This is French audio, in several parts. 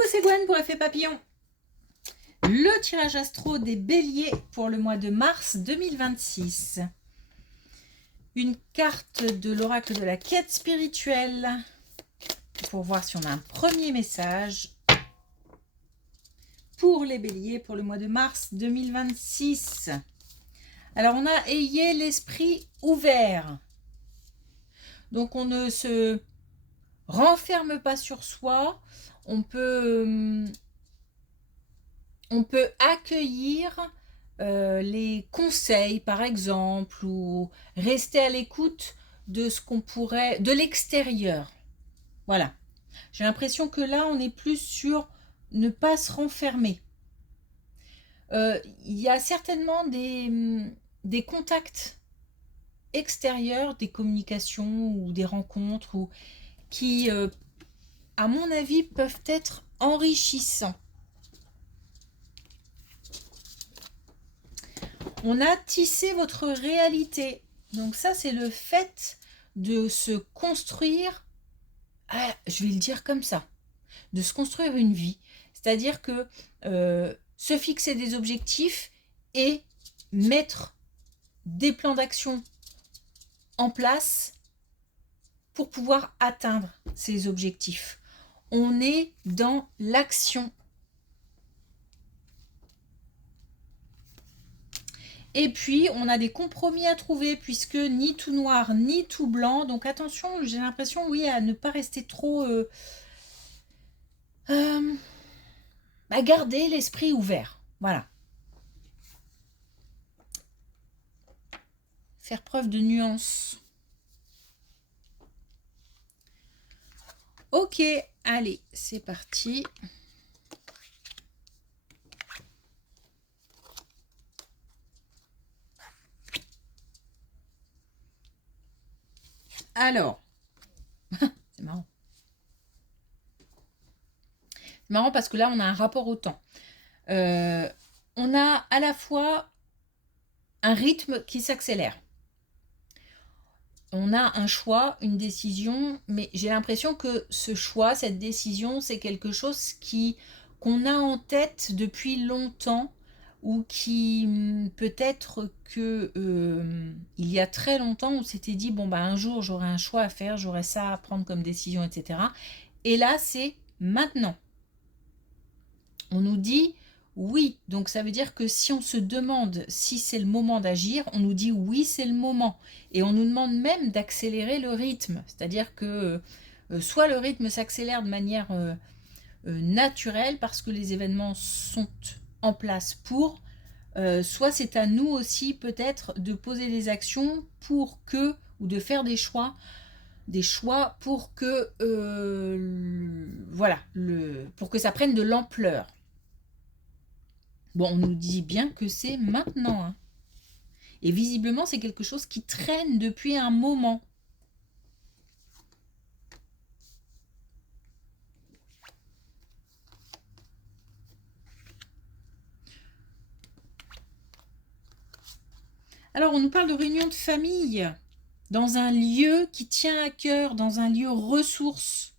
Coucou, c'est Gwen pour Effet Papillon. Le tirage astro des béliers pour le mois de mars 2026. Une carte de l'oracle de la quête spirituelle pour voir si on a un premier message pour les béliers pour le mois de mars 2026. Alors on a ayez l'esprit ouvert. Donc on ne se renferme pas sur soi. On peut accueillir les conseils, par exemple, ou rester à l'écoute de ce qu'on pourrait, de l'extérieur. Voilà. J'ai l'impression que là, on est plus sur ne pas se renfermer. Il y a certainement des contacts extérieurs, des communications ou des rencontres qui, à mon avis, peuvent être enrichissants. On a tissé votre réalité. Donc ça, c'est le fait de se construire, je vais le dire comme ça, de se construire une vie. C'est-à-dire que se fixer des objectifs et mettre des plans d'action en place pour pouvoir atteindre ces objectifs. On est dans l'action. Et puis, on a des compromis à trouver puisque ni tout noir, ni tout blanc. Donc, attention, j'ai l'impression, oui, à ne pas rester trop... à garder l'esprit ouvert. Voilà. Faire preuve de nuance. Ok, allez, c'est parti. Alors, c'est marrant. C'est marrant parce que là, on a un rapport au temps. On a à la fois un rythme qui s'accélère. On a un choix, une décision, mais j'ai l'impression que ce choix, cette décision, c'est quelque chose qu'on a en tête depuis longtemps ou qui peut-être que il y a très longtemps on s'était dit bon bah un jour j'aurai un choix à faire, j'aurai ça à prendre comme décision, etc. Et là c'est maintenant. On nous dit oui, donc ça veut dire que si on se demande si c'est le moment d'agir, on nous dit oui c'est le moment. Et on nous demande même d'accélérer le rythme, c'est-à-dire que soit le rythme s'accélère de manière naturelle parce que les événements sont en place pour, soit c'est à nous aussi peut-être de poser des actions pour que, ou de faire des choix pour que voilà, pour que ça prenne de l'ampleur. Bon, on nous dit bien que c'est maintenant, hein. Et visiblement c'est quelque chose qui traîne depuis un moment. Alors, on nous parle de réunion de famille dans un lieu qui tient à cœur, dans un lieu ressource.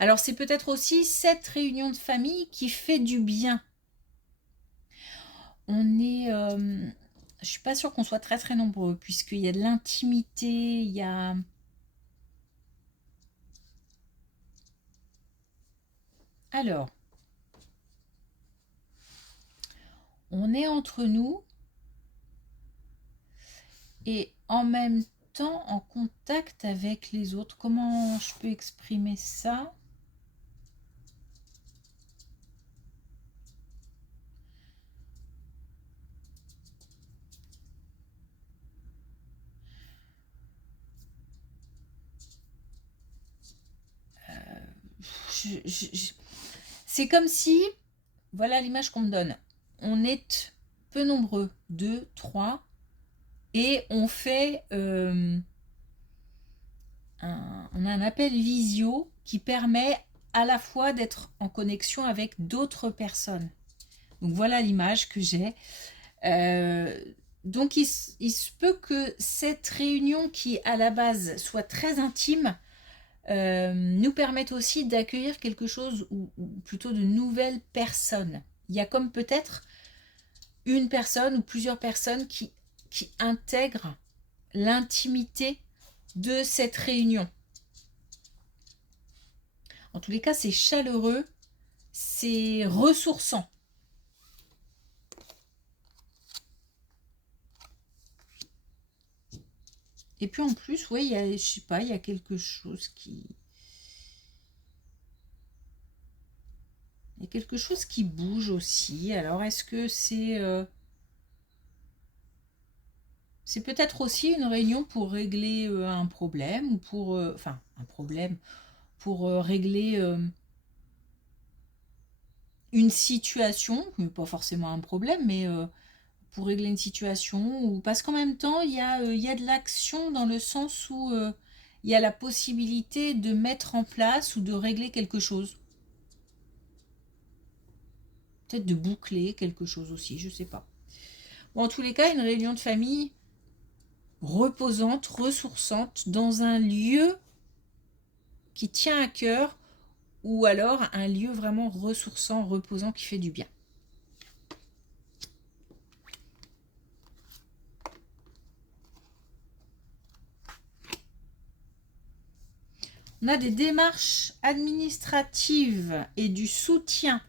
Alors, c'est peut-être aussi cette réunion de famille qui fait du bien. On est... je ne suis pas sûre qu'on soit très très nombreux, puisqu'il y a de l'intimité, il y a... Alors... On est entre nous et en même temps en contact avec les autres. Comment je peux exprimer ça? C'est comme si, voilà l'image qu'on me donne. On est peu nombreux, 2, 3, et on fait on a un appel visio qui permet à la fois d'être en connexion avec d'autres personnes. Donc voilà l'image que j'ai. Donc il se peut que cette réunion qui à la base soit très intime nous permettent aussi d'accueillir quelque chose, ou plutôt de nouvelles personnes. Il y a comme peut-être une personne ou plusieurs personnes qui intègrent l'intimité de cette réunion. En tous les cas, c'est chaleureux, c'est ressourçant. Et puis en plus, oui, je sais pas, il y a quelque chose qui... Il y a quelque chose qui bouge aussi. Alors, est-ce que c'est... c'est peut-être aussi une réunion pour régler un problème, ou pour... enfin, un problème, pour régler une situation, pas forcément un problème, mais pour régler une situation, ou parce qu'en même temps, il y a de l'action dans le sens où il y a la possibilité de mettre en place ou de régler quelque chose. Peut-être de boucler quelque chose aussi, je sais pas. Bon, en tous les cas, une réunion de famille reposante, ressourçante, dans un lieu qui tient à cœur, ou alors un lieu vraiment ressourçant, reposant, qui fait du bien. On a des démarches administratives et du soutien,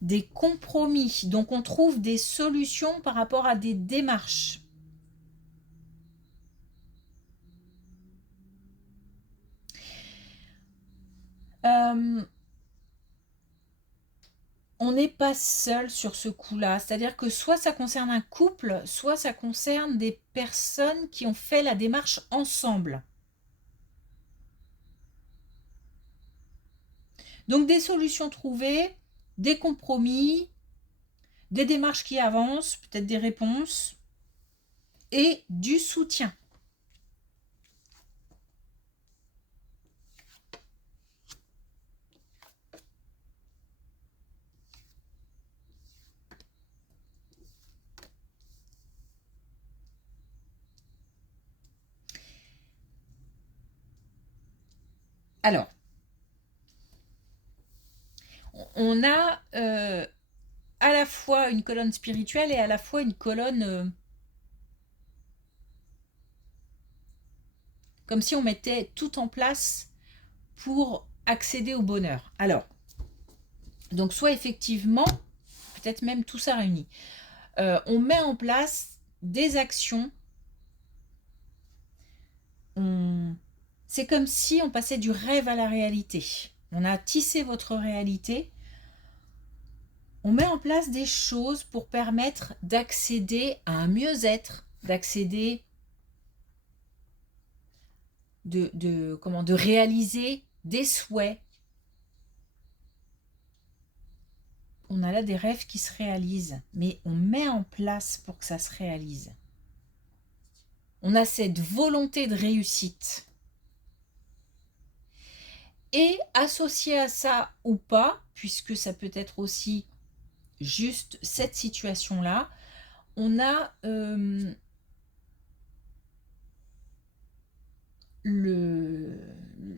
des compromis. Donc on trouve des solutions par rapport à des démarches. On n'est pas seul sur ce coup-là. C'est-à-dire que soit ça concerne un couple, soit ça concerne des personnes qui ont fait la démarche ensemble. Donc des solutions trouvées, des compromis, des démarches qui avancent, peut-être des réponses, et du soutien. Alors, on a à la fois une colonne spirituelle et à la fois une colonne comme si on mettait tout en place pour accéder au bonheur. Alors, donc soit effectivement, peut-être même tout ça réuni, on met en place des actions. C'est comme si on passait du rêve à la réalité. On a tissé votre réalité. On met en place des choses pour permettre d'accéder à un mieux-être, d'accéder, de réaliser des souhaits. On a là des rêves qui se réalisent, mais on met en place pour que ça se réalise. On a cette volonté de réussite. Et associé à ça ou pas, puisque ça peut être aussi juste cette situation-là, on a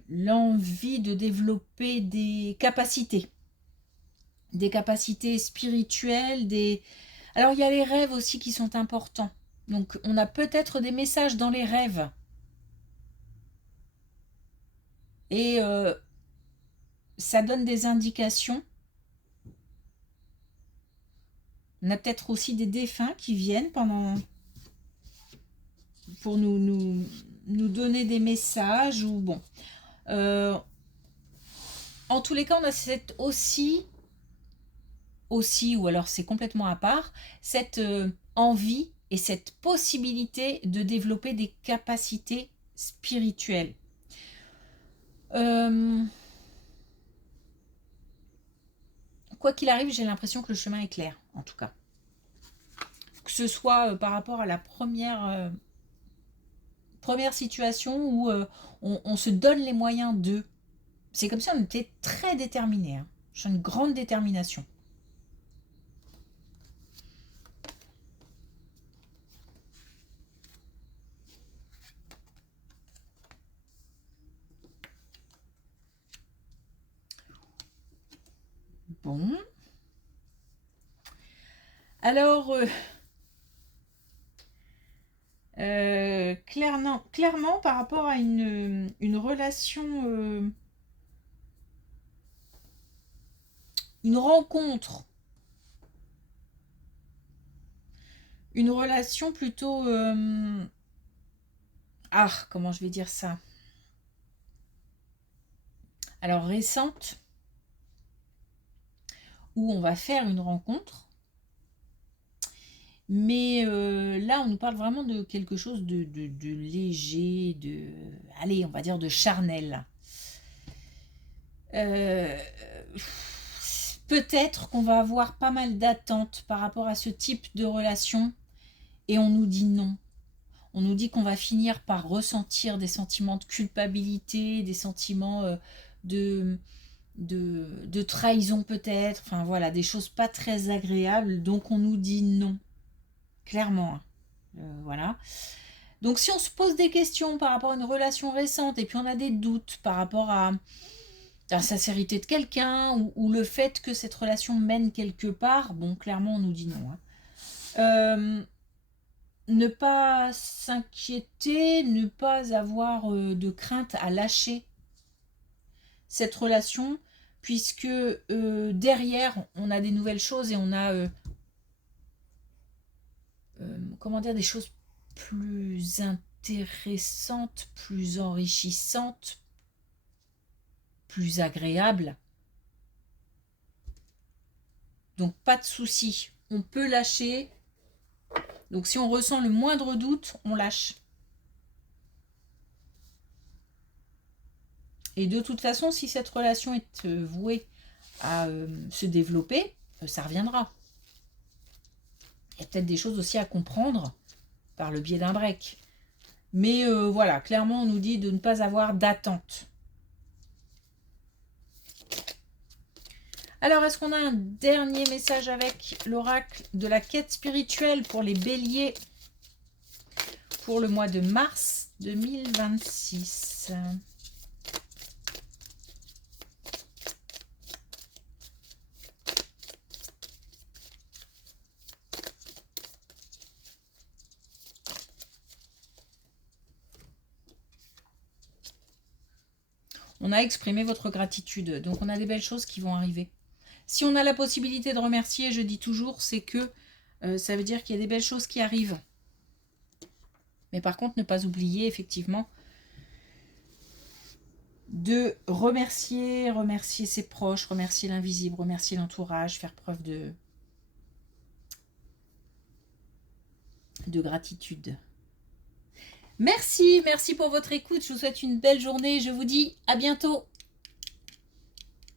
l'envie de développer des capacités spirituelles, alors il y a les rêves aussi qui sont importants. Donc on a peut-être des messages dans les rêves. Et ça donne des indications. On a peut-être aussi des défunts qui viennent pour nous donner des messages, ou bon. En tous les cas, on a aussi, ou alors c'est complètement à part, cette envie et cette possibilité de développer des capacités spirituelles. Quoi qu'il arrive, j'ai l'impression que le chemin est clair, en tout cas. Que ce soit par rapport à la première situation où on se donne les moyens de... C'est comme si on était très déterminé. Hein. J'ai une grande détermination. Bon. Alors, clairement, par rapport à une relation, une rencontre, une relation plutôt... comment je vais dire ça? Alors, récente, où on va faire une rencontre. Mais là, on nous parle vraiment de quelque chose de léger, allez, on va dire de charnel. Peut-être qu'on va avoir pas mal d'attentes par rapport à ce type de relation et on nous dit non. On nous dit qu'on va finir par ressentir des sentiments de culpabilité, des sentiments de, de trahison peut-être, enfin voilà, des choses pas très agréables, donc on nous dit non, clairement. Voilà. Donc si on se pose des questions par rapport à une relation récente et puis on a des doutes par rapport à la sincérité de quelqu'un ou le fait que cette relation mène quelque part, bon, clairement on nous dit non. Ne pas s'inquiéter, ne pas avoir de crainte à lâcher cette relation, puisque derrière, on a des nouvelles choses et on a, comment dire, des choses plus intéressantes, plus enrichissantes, plus agréables. Donc pas de souci, on peut lâcher. Donc si on ressent le moindre doute, on lâche. Et de toute façon, si cette relation est vouée à se développer, ça reviendra. Il y a peut-être des choses aussi à comprendre par le biais d'un break. Mais voilà, clairement, on nous dit de ne pas avoir d'attente. Alors, est-ce qu'on a un dernier message avec l'oracle de la quête spirituelle pour les béliers pour le mois de mars 2026 ? On a exprimé votre gratitude, donc on a des belles choses qui vont arriver. Si on a la possibilité de remercier, je dis toujours, c'est que ça veut dire qu'il y a des belles choses qui arrivent. Mais par contre, ne pas oublier effectivement de remercier ses proches, remercier l'invisible, remercier l'entourage, faire preuve de gratitude. Merci pour votre écoute. Je vous souhaite une belle journée. Je vous dis à bientôt.